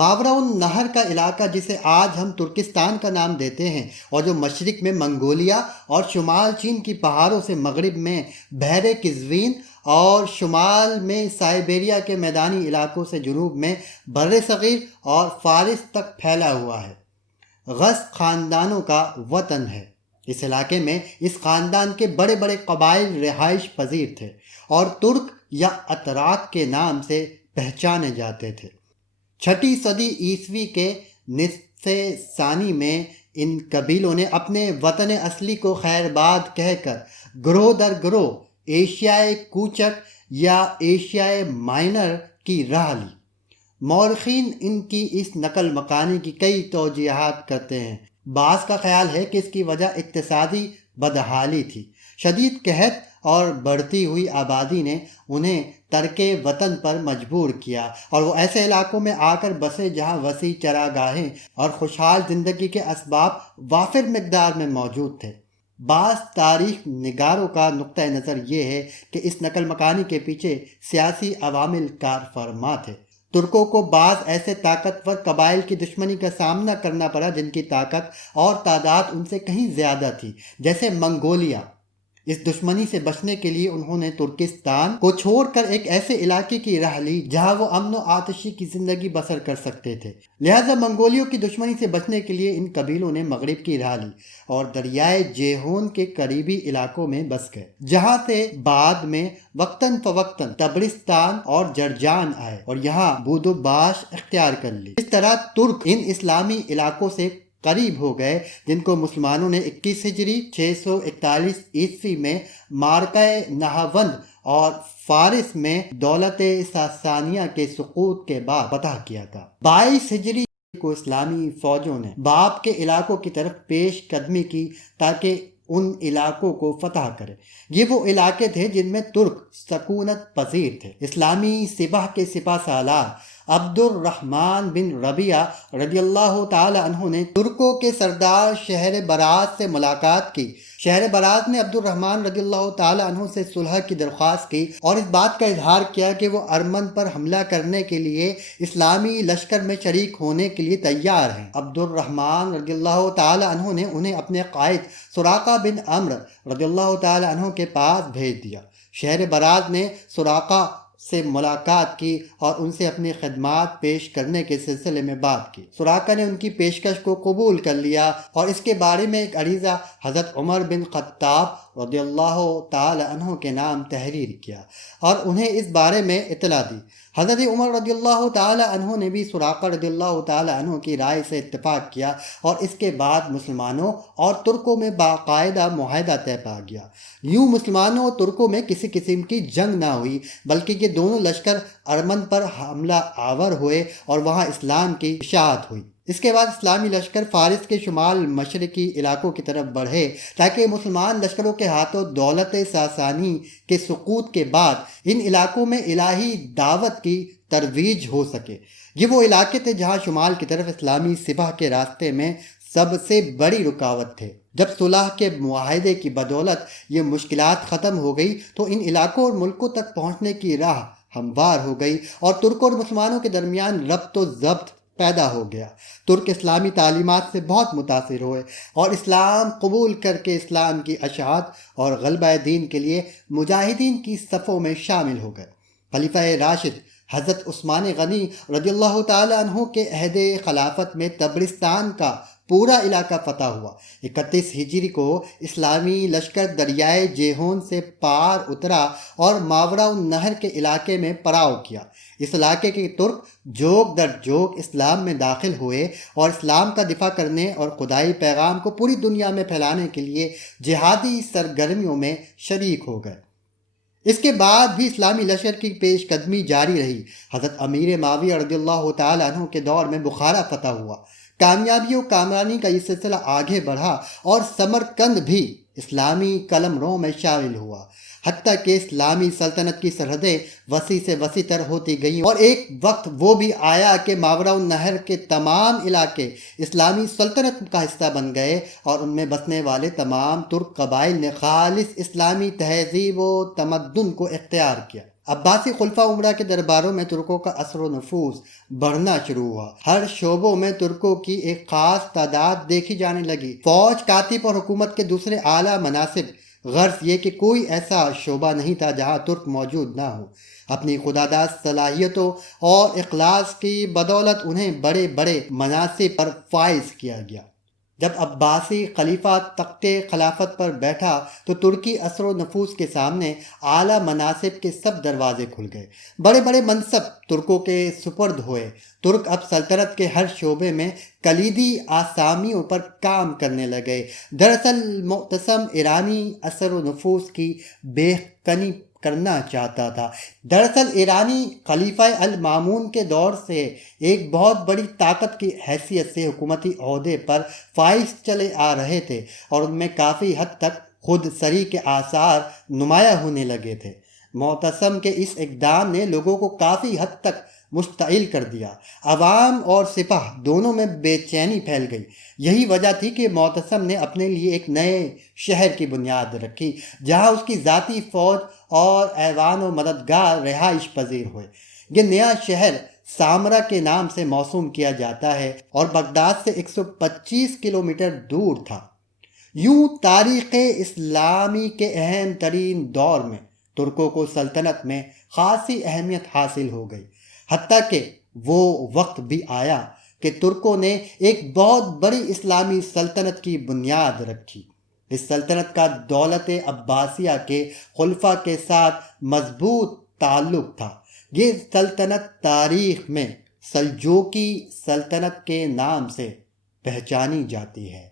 ماوراء النہر کا علاقہ جسے آج ہم ترکستان کا نام دیتے ہیں اور جو مشرق میں منگولیا اور شمال چین کی پہاڑوں سے مغرب میں بحر قزوین اور شمال میں سائبیریا کے میدانی علاقوں سے جنوب میں بر صغیر اور فارس تک پھیلا ہوا ہے، غز خاندانوں کا وطن ہے۔ اس علاقے میں اس خاندان کے بڑے بڑے قبائل رہائش پذیر تھے اور ترک یا اتراک کے نام سے پہچانے جاتے تھے۔ 6 صدی عیسوی کے نصف ثانی میں ان قبیلوں نے اپنے وطن اصلی کو خیر باد کہہ کر گروہ در گروہ ایشیائے کوچک یا ایشیائے مائنر کی راہ لی۔ مورخین ان کی اس نقل مکانی کی کئی توجیہات کرتے ہیں۔ بعض کا خیال ہے کہ اس کی وجہ اقتصادی بدحالی تھی۔ شدید قحط اور بڑھتی ہوئی آبادی نے انہیں ترک وطن پر مجبور کیا اور وہ ایسے علاقوں میں آ کر بسے جہاں وسیع چراگاہیں اور خوشحال زندگی کے اسباب وافر مقدار میں موجود تھے۔ بعض تاریخ نگاروں کا نقطہ نظر یہ ہے کہ اس نقل مکانی کے پیچھے سیاسی عوامل کار فرما تھے۔ ترکوں کو بعض ایسے طاقتور قبائل کی دشمنی کا سامنا کرنا پڑا جن کی طاقت اور تعداد ان سے کہیں زیادہ تھی، جیسے منگولیا۔ اس دشمنی سے بچنے کے لیے انہوں نے ترکستان کو چھوڑ کر ایک ایسے علاقے کی راہ لی جہاں وہ امن و آتشی کی زندگی بسر کر سکتے تھے۔ لہٰذا منگولیوں کی دشمنی سے بچنے کے لیے ان قبیلوں نے مغرب کی راہ لی اور دریائے جیہون کے قریبی علاقوں میں بس گئے، جہاں سے بعد میں وقتاً فوقتاً تبرستان اور جرجان آئے اور یہاں بود و باش اختیار کر لی۔ اس طرح ترک ان اسلامی علاقوں سے قریب ہو گئے جن کو مسلمانوں نے 21 ہجری 641 عیسوی میں معرکہ نہاوند اور فارس میں دولت ساسانیہ کے سقوط کے بعد فتح کیا تھا۔ 22 ہجری کو اسلامی فوجوں نے باب کے علاقوں کی طرف پیش قدمی کی تاکہ ان علاقوں کو فتح کرے۔ یہ وہ علاقے تھے جن میں ترک سکونت پذیر تھے۔ اسلامی سپاہ کے سپہ سالار عبد الرحمن بن ربیعہ رضی اللہ تعالی عنہ نے ترکوں کے سردار شہر براز سے ملاقات کی۔ شہر براز نے عبد الرحمن رضی اللہ تعالی عنہ سے صلح کی درخواست کی اور اس بات کا اظہار کیا کہ وہ ارمن پر حملہ کرنے کے لیے اسلامی لشکر میں شریک ہونے کے لیے تیار ہیں۔ عبد الرحمن رضی اللہ تعالی عنہ نے انہیں اپنے قائد سراقہ بن عمرو رضی اللہ تعالی عنہ کے پاس بھیج دیا۔ شہر براز نے سراقہ سے ملاقات کی اور ان سے اپنی خدمات پیش کرنے کے سلسلے میں بات کی۔ سراقہ نے ان کی پیشکش کو قبول کر لیا اور اس کے بارے میں ایک عریضہ حضرت عمر بن خطاب رضی اللہ تعالی عنہ کے نام تحریر کیا اور انہیں اس بارے میں اطلاع دی۔ حضرت عمر رضی اللہ تعالی عنہ نے بھی سراقہ رضی اللہ تعالی عنہ کی رائے سے اتفاق کیا اور اس کے بعد مسلمانوں اور ترکوں میں باقاعدہ معاہدہ طے پا گیا۔ یوں مسلمانوں اور ترکوں میں کسی قسم کی جنگ نہ ہوئی، بلکہ یہ دونوں لشکر ارمن پر حملہ آور ہوئے اور وہاں اسلام کی اشاعت ہوئی۔ اس کے بعد اسلامی لشکر فارس کے شمال مشرقی علاقوں کی طرف بڑھے تاکہ مسلمان لشکروں کے ہاتھوں دولت ساسانی کے سقوط کے بعد ان علاقوں میں الہی دعوت کی ترویج ہو سکے۔ یہ وہ علاقے تھے جہاں شمال کی طرف اسلامی سپاہ کے راستے میں سب سے بڑی رکاوٹ تھے۔ جب صلح کے معاہدے کی بدولت یہ مشکلات ختم ہو گئی تو ان علاقوں اور ملکوں تک پہنچنے کی راہ ہموار ہو گئی اور ترکوں اور مسلمانوں کے درمیان ربط و ضبط پیدا ہو گیا۔ ترک اسلامی تعلیمات سے بہت متاثر ہوئے اور اسلام قبول کر کے اسلام کی اشاعت اور غلبہ دین کے لیے مجاہدین کی صفوں میں شامل ہو گئے۔ خلیفہ راشد حضرت عثمان غنی رضی اللہ تعالی عنہ کے عہد خلافت میں تبرستان کا پورا علاقہ فتح ہوا۔ 31 ہجری کو اسلامی لشکر دریائے جیہون سے پار اترا اور ماوراء النہر کے علاقے میں پڑاؤ کیا۔ اس علاقے کے ترک جوگ در جوگ اسلام میں داخل ہوئے اور اسلام کا دفاع کرنے اور خدائی پیغام کو پوری دنیا میں پھیلانے کے لیے جہادی سرگرمیوں میں شریک ہو گئے۔ اس کے بعد بھی اسلامی لشکر کی پیش قدمی جاری رہی۔ حضرت امیر معاویہ رضی اللہ تعالی عنہ کے دور میں بخارا فتح ہوا۔ کامیابی و کامرانی کا یہ سلسلہ آگے بڑھا اور سمرقند بھی اسلامی قلمروں میں شامل ہوا، حتیٰ کہ اسلامی سلطنت کی سرحدیں وسیع سے وسیع تر ہوتی گئیں اور ایک وقت وہ بھی آیا کہ ماوراء النہر کے تمام علاقے اسلامی سلطنت کا حصہ بن گئے اور ان میں بسنے والے تمام ترک قبائل نے خالص اسلامی تہذیب و تمدن کو اختیار کیا۔ عباسی خلفاء عمرہ کے درباروں میں ترکوں کا اثر و نفوذ بڑھنا شروع ہوا۔ ہر شعبوں میں ترکوں کی ایک خاص تعداد دیکھی جانے لگی۔ فوج، کاتب اور حکومت کے دوسرے اعلیٰ مناصب، غرض یہ کہ کوئی ایسا شعبہ نہیں تھا جہاں ترک موجود نہ ہو۔ اپنی خداداد صلاحیتوں اور اخلاص کی بدولت انہیں بڑے بڑے مناصب پر فائز کیا گیا۔ جب عباسی خلیفہ تخت خلافت پر بیٹھا تو ترکی اثر و نفوذ کے سامنے اعلیٰ مناصب کے سب دروازے کھل گئے۔ بڑے بڑے منصب ترکوں کے سپرد ہوئے۔ ترک اب سلطنت کے ہر شعبے میں کلیدی آسامیوں پر کام کرنے لگے۔ دراصل معتصم ایرانی اثر و نفوذ کی بے کنی کرنا چاہتا تھا۔ دراصل ایرانی خلیفہ المامون کے دور سے ایک بہت بڑی طاقت کی حیثیت سے حکومتی عہدے پر فائز چلے آ رہے تھے اور ان میں کافی حد تک خود سری کے آثار نمایاں ہونے لگے تھے۔ معتصم کے اس اقدام نے لوگوں کو کافی حد تک مشتعل کر دیا۔ عوام اور سپاہ دونوں میں بے چینی پھیل گئی۔ یہی وجہ تھی کہ معتصم نے اپنے لیے ایک نئے شہر کی بنیاد رکھی جہاں اس کی ذاتی فوج اور ایوان و مددگار رہائش پذیر ہوئے۔ یہ نیا شہر سامرا کے نام سے موسوم کیا جاتا ہے اور بغداد سے 125 کلومیٹر دور تھا۔ یوں تاریخ اسلامی کے اہم ترین دور میں ترکوں کو سلطنت میں خاصی اہمیت حاصل ہو گئی، حتیٰ کہ وہ وقت بھی آیا کہ ترکوں نے ایک بہت بڑی اسلامی سلطنت کی بنیاد رکھی۔ اس سلطنت کا دولت عباسیہ کے خلفاء کے ساتھ مضبوط تعلق تھا۔ یہ سلطنت تاریخ میں سلجوقی سلطنت کے نام سے پہچانی جاتی ہے۔